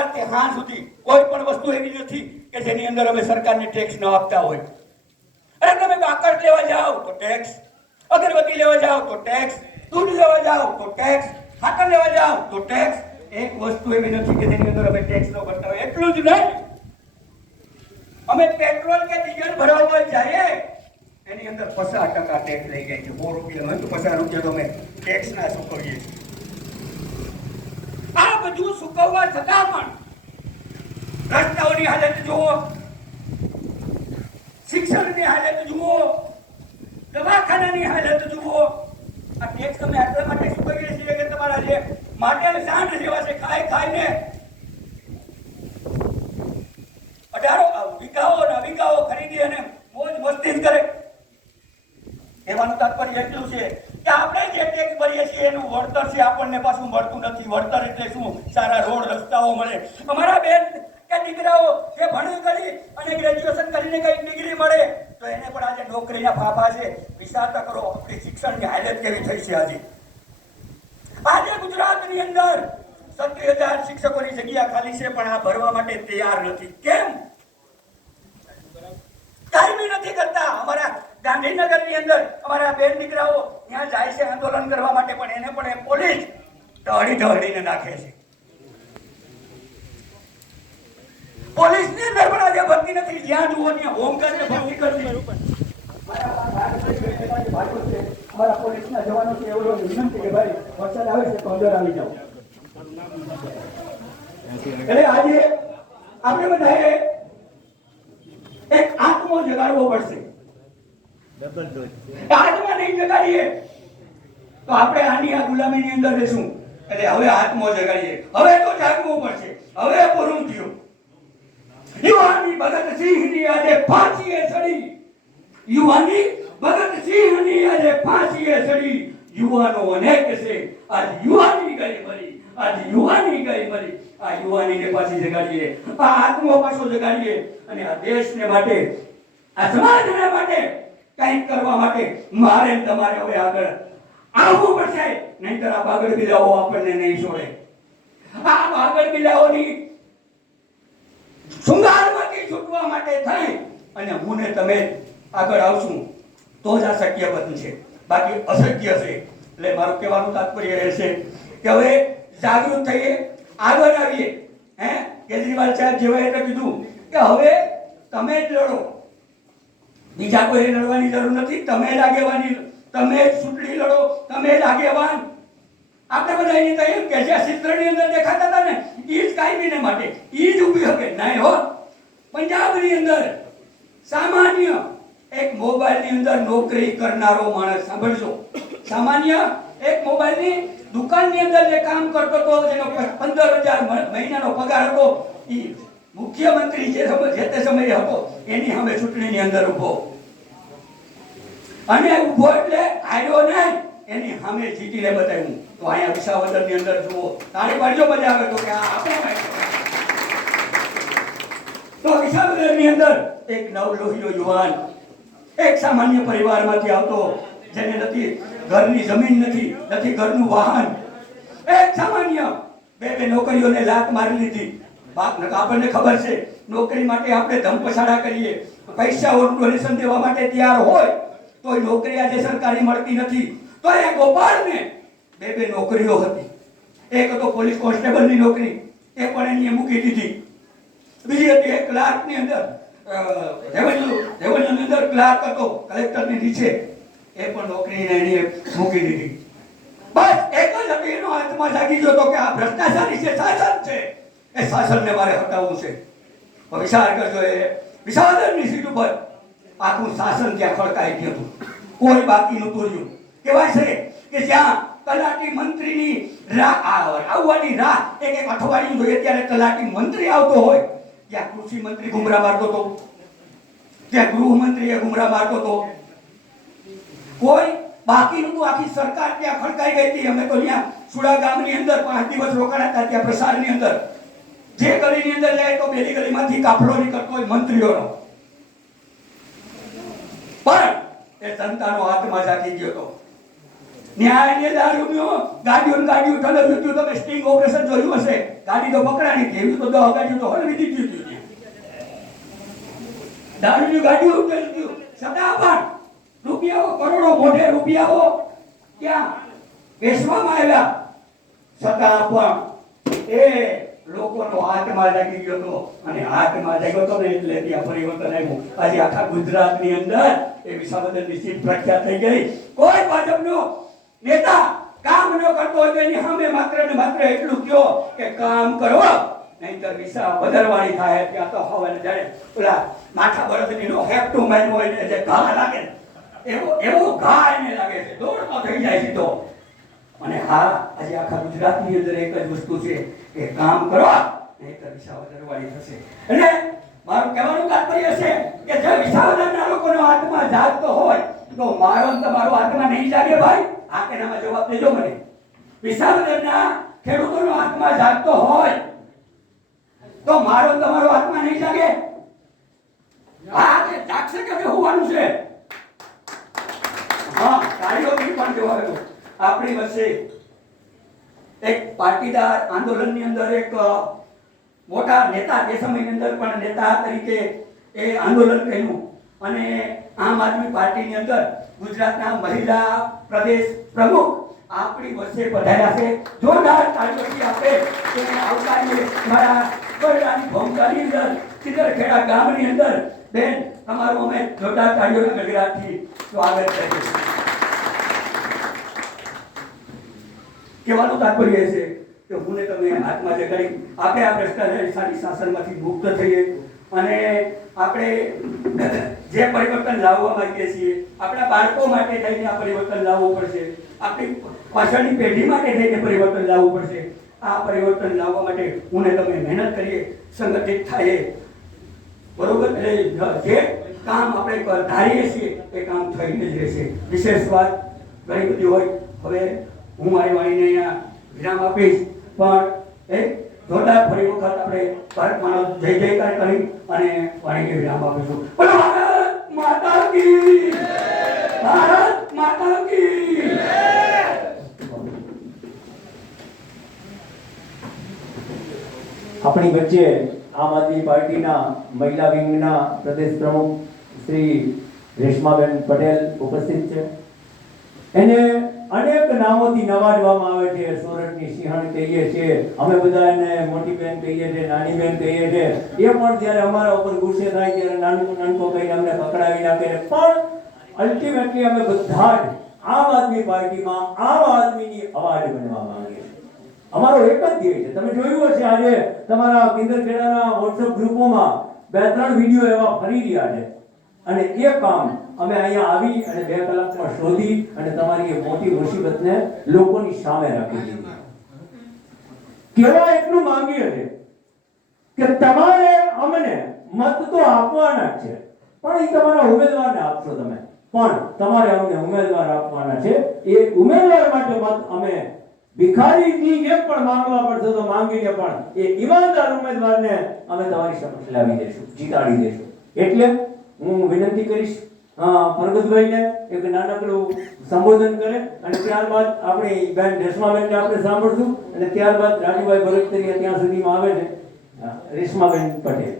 સવારથી સાંજ સુધી કોઈ પણ વસ્તુ એવી નથી કે જેની અંદર અમે સરકારને ટેક્સ ન આપતા હોય. અરે તમે બાકર લેવા જાઓ તો ટેક્સ, અગરબત્તી લેવા જાઓ તો ટેક્સ, દૂધ લેવા જાઓ તો ટેક્સ, ખાતર લેવા જાઓ તો ટેક્સ. એક વસ્તુ એવી નથી કે જેની અંદર અમે ટેક્સ ન ભરતા હોય. એટલું જ નહીં, અમે પેટ્રોલ કે ડીઝલ ભરાવવા જઈએ એની અંદર 50% ટેક્સ લઈ જાય છે. 100 રૂપિયા હોય તો 50 રૂપિયા તો અમે ટેક્સ ના ચૂકવીએ છીએ. આ બધું ચૂકવવા છતાં પણ રસ્તાઓની હાલત જુઓ, શિક્ષણની હાલત જુઓ, દવાખાનાની હાલત જુઓ. આ ટેક્સ અમે આટલા માટે ચૂકવીએ છીએ કે તમારા જે માટે સાંડ જેવા છે ખાઈ ખાઈને 18 વીઘાઓ ખરીદી અને મોજ મસ્તી જ કરે. કહેવાનું તાત્પર્ય એટલું છે કે આપણે જે ટેક્સ ભરીએ છીએ એનું વળતર છે આપણને પાછું મળતું નથી. વળતર એટલે શું? સારા રોડ રસ્તાઓ મળે. અમારા બેન કે દીકરાઓ જે ભણી ગણી અને ગ્રેજ્યુએશન કરીને કઈ ડિગ્રી મળે તો એને પણ આજે નોકરીના ફાફા છે. વિચાર તો કરો આપણી શિક્ષણની હાલત કેવી થઈ છે. આજે ગુજરાતની અંદર 37,000 શિક્ષકોની જગ્યા ખાલી છે પણ આ ભરવા માટે તૈયાર નથી. કેમ? કાયમી નથી કરતા. અમારા ગાંધીનગરની અંદર અમારા બેન દીકરાઓ ત્યાં જાય છે આંદોલન કરવા માટે પણ એને પણ પોલીસ ઢળીને નાખે છે. પોલીસની અંદર પણ આજે ભરતી નથી. જ્યાં જુઓ ત્યાં હોમગાર્ડને ભરતી કરવી. અમારા પોલીસના જવાનો છે એવો વિનંતી કે ભાઈ વરસાદ આવે છે તો અંદર આવી જાઓ. એટલે આજે આપણે બધાએ એક આત્મો જગાડવો પડશે. આત્મા નહીં જગાડીએ તો આપણે આની આ ગુલામીની અંદર રહેશું. એટલે હવે આત્મો જગાડીએ. હવે તો જાગવું પડશે. હવે પૂરું થયું. યુવાની ભગતસિંહની આજે ફાંસીએ ચડી. યુવાની ભગતસિંહની આજે ફાંસીએ ચડી. યુવાનો અનેક છે. આજ યુવાની ગઈ મરી. આજ યુવાની ગઈ મરી. આ યુવાનીને પાછી જગાડીએ. આ આત્મો પાછો જગાડીએ અને આ દેશને માટે, આ સમાજને માટે કંઈક કરવા માટે મારે તમારે હવે આગળ આવવું પડશે. નહીંતર આ બાગડ બિલાઓ આપણને નહીં છોડે. આ બાગડ બિલાઓની શુંગારમાંથી છૂટવા માટે થઈ અને હું ને તમે આગળ આવશું તો જ આ શક્ય બનશે. બાકી અશક્ય છે. એટલે મારું કહેવાનું તાત્પર્ય રહેશે કે હવે જાગૃત થઈએ, આગળ આવીએ. કેજરીવાલ સાહેબ જેવાએ એટલે કીધું કે હવે તમે જ લડો, બીજા કોઈ લડવાની જરૂર નથી. તમે જ આગેવાની, તમે જ ચૂંટણી લડો, તમે જ આગેવાન. આપણે બધા એની તો એમ કે જે ચિત્રની અંદર દેખાતા હતા ને એ જ કાયમીને માટે એ જ ઊભી શકે. નહીં હો. પંજાબની અંદર સામાન્ય એક મોબાઈલની અંદર નોકરી કરનારો માણસ, સાંભળજો, સામાન્ય એક મોબાઈલની દુકાનની અંદર જે કામ કરતો હતો, જેનો 15,000 મહિનાનો પગાર હતો, એ મુખ્યમંત્રી જે તે સમયે હતો એની સામે ચૂંટણીની અંદર ઊભો અને ઊભો એટલે હાર્યો નહીં, એની સામે જીતીને બતાવ્યું. તો અહીંયા વિસાવદરની અંદર જુઓ, તાળી પાડજો, મજા આવે તો કે આપણે તો વિસાવદરની અંદર એક નવલોહિયો યુવાન, એક સામાન્ય પરિવારમાંથી આવતો, જેને નથી ઘરની જમીન, નથી ઘરનું વાહન, એક સામાન્ય બે નોકરીઓને લાત મારી લીધી. આપણને ખબર છે નોકરી માટે આપણે ધમપછાડા કરીએ, પૈસાઓનું ડોનેશન દેવા માટે તૈયાર હોય તો નોકરી આજે સરકારી મળતી નથી. તો એ ગોપાળને બે નોકરીઓ હતી. એક હતો પોલીસ કોન્સ્ટેબલની નોકરી, એ પણ એની મૂકી દીધી. બીજી હતી એક ક્લાર્કની અંદર, રેવન્યુની અંદર ક્લાર્ક હતો કલેક્ટરની નીચે, એ પણ નોકરીને એની મૂકી દીધી. બસ એક જ હતી, એનો હાથમાં જાગી ગયો તો કે આ ભ્રષ્ટાચારી છે, શાસન છે, એ શાસનને મારે હટાવવું છે. વિચાર કરજો, એ વિસાવદરની સીટ ઉપર આખું શાસન ત્યાં ખડકાઈ ગયું હતું. કોઈ બાકી નહોતું રહ્યું. કહેવાય છે કે જ્યાં તલાટી મંત્રીની આવવાની રાહ એક અઠવાડિયું જોઈએ ત્યારે તલાટી મંત્રી આવતો હોય, ત્યાં કૃષિ મંત્રી ગુમરા મારતો હતો, ત્યાં ગૃહમંત્રી ગુમરા મારતો હતો. કોઈ બાકી નહોતું. આખી સરકાર ત્યાં ખડકાઈ ગઈ હતી. અમે તો ત્યાં સુડા ગામની અંદર 5 દિવસ રોકાણા હતા. ત્યાં પ્રસારની અંદર જે ગલીની અંદર જાય તો પેલી ગલીમાંથી કાફલો નીકળતો હોય મંત્રીઓનો. પણ એ જનતાનો હાથમાં જાગી ગયો હતો. ન્યાય ને દારૂનો ગાડીઓ ઠલવ્યું હતું. તમે સ્ટિંગ ઓપરેશન જોયું હશે. ગાડી તો પકડાણી હતી, એવી તો 10 ગાડીઓ તો હલવી દીધી હતી. દારૂની ગાડીઓ ઉકેલી દીધું. છતાં પણ રૂપિયાઓ, કરોડો મોઢે રૂપિયાઓ ક્યાં વેચવામાં આવ્યા. છતાં પણ એ લોકોનો હાથમાં લાગી ગયો હતો અને હાથમાં લાગ્યો હતો ને એટલે ત્યાં પરિવર્તન આવ્યું. આજે આખા ગુજરાતની અંદર એ વિસાવદરની સીટ પ્રખ્યાત થઈ ગઈ. કોઈ ભાજપનો નેતા કામ ન કરતો હોય તો એની સામે માત્ર ને માત્ર એટલું કહો કે કામ કરો, નહીંતર વિસા વધારવાની થાય. ત્યાં તો હવે જાણે ઓલા માથા બળદનીનો હેપટું માર્યો હોય ને જે ઘા લાગે એવો ઘા એને લાગે છે, દોડતો થઈ જાય સીધો. અને હા, આજે આખા ગુજરાતની અંદર એક જ વસ્તુ છે કે કામ કરો, નહીંતર વિસાવદરવાળી થશે. એટલે મારું કહેવાનું તાત્પર્ય છે કે જો વિસાવદરના લોકોનો આત્મા જાગતો હોય તો મારો તમારો આત્મા નહીં જાગે ભાઈ. આ કેનામાં જવાબ દેજો મને. વિસાવદરના ખેડૂતોનો આત્મા જાગતો હોય તો મારો તમારો આત્મા નહીં જાગે. હા, કે જાગશે કે હોવાનું છે. હા, કાર્યોની પણ જવાબ દો. આપણી વચ્ચે એક પાટીદાર આંદોલનની અંદર એક મોટા નેતા, તે સમયની અંદર પણ નેતા તરીકે એ આંદોલન કર્યું અને આમ આદમી પાર્ટીની અંદર ગુજરાતના મહિલા પ્રદેશ પ્રમુખ આપણી વચ્ચે પધાર્યા છે. જોરદાર તાળીઓથી આપણે તેને આવકારીએ. મારા બરડાની ભોમકાની અંદર ચિત્રખેડા ગામની અંદર બેન, તમારું અમે જોરદાર તાળીઓના ગગડાટથી સ્વાગત કરીએ. કહેવાનું તાત્પર્ય છે કે હું ને તમે આત્મા જગાડી આપણે આ ભ્રષ્ટાચારી શાસનમાંથી મુક્ત થઈએ અને આપણે જે પરિવર્તન લાવવા માંગીએ છીએ, આપણા બાળકો માટે થઈને આ પરિવર્તન લાવવું પડશે, આપણી પાછળની પેઢી માટે થઈને પરિવર્તન લાવવું પડશે. આ પરિવર્તન લાવવા માટે હું ને તમે મહેનત કરીએ, સંગઠિત થઈએ, બરોબર. એટલે જે કામ આપણે ધારીએ છીએ એ કામ થઈને જ રહેશે. વિશેષ વાત ઘણી બધી હોય. હવે હું મારી વાણીને અહીંયા વિરામ આપીશ, પણ એક જોરદાર ફરી વખત આપણે ભારત માનો જય જયકાર કરી અને વાણીને વિરામ આપીશું. બોલો ભારત માતા કી, ભારત માતા કી. આપણી વચ્ચે આમ આદમી પાર્ટીના મહિલા વિંગના પ્રદેશ પ્રમુખ શ્રી રેશમાબેન પટેલ ઉપસ્થિત છે. એને અનેક નામોથી નવાજવામાં આવે છે. સોરઠની સિંહણ કહીએ છીએ, અમે બધા એને મોટી બેન કહીએ છીએ, નાની બેન કહીએ છીએ. એ પણ જ્યારે અમારા ઉપર ગુસ્સે થાય ત્યારે નાનકો કહીને અમને પકડાવી નાખે. પણ અલ્ટિમેટલી અમે બધા જ આમ આદમી પાર્ટીમાં આમ આદમીની અવાજ બનવા માંગીએ છીએ. અમારો એક જ ધ્યેય છે. તમે જોયું હશે આજે તમારા કિંદરખેડાના વોટ્સએપ ગ્રુપોમાં 2-3 વિડીયો એવા ફરી રહ્યા છે અને એ કામ અમે અહીંયા આવી અને 2 કલાકમાં શોધી અને તમારી એ મોટી મુસીબતને લોકોની સામે રાખી દીધી. કેવા એટલું માંગીએ છે કે તમારે અમને મત તો આપવાના જ છે, પણ એ તમારા ઉમેદવારને આપશો તમે, પણ તમારે અમને ઉમેદવાર આપવાના છે. એ ઉમેદવાર માટે મત અમે ભિખારીની જેમ પણ માંગવા પડશે તો માંગીને પણ એ ઈમાનદાર ઉમેદવારને અમે તમારી સમક્ષ લાવી દઈશું, જીતાડી દઈશું. એટલે હું વિનંતી કરીશ પ્રગતભાઈને એક નાનકડું સંબોધન કરે અને ત્યારબાદ આપણી બેન રેશમાબેનને આપણે સાંભળશું અને ત્યારબાદ રાજુભાઈ ભરતરિયા ત્યાં સુધીમાં આવે છે રેશમાબેન પટેલ.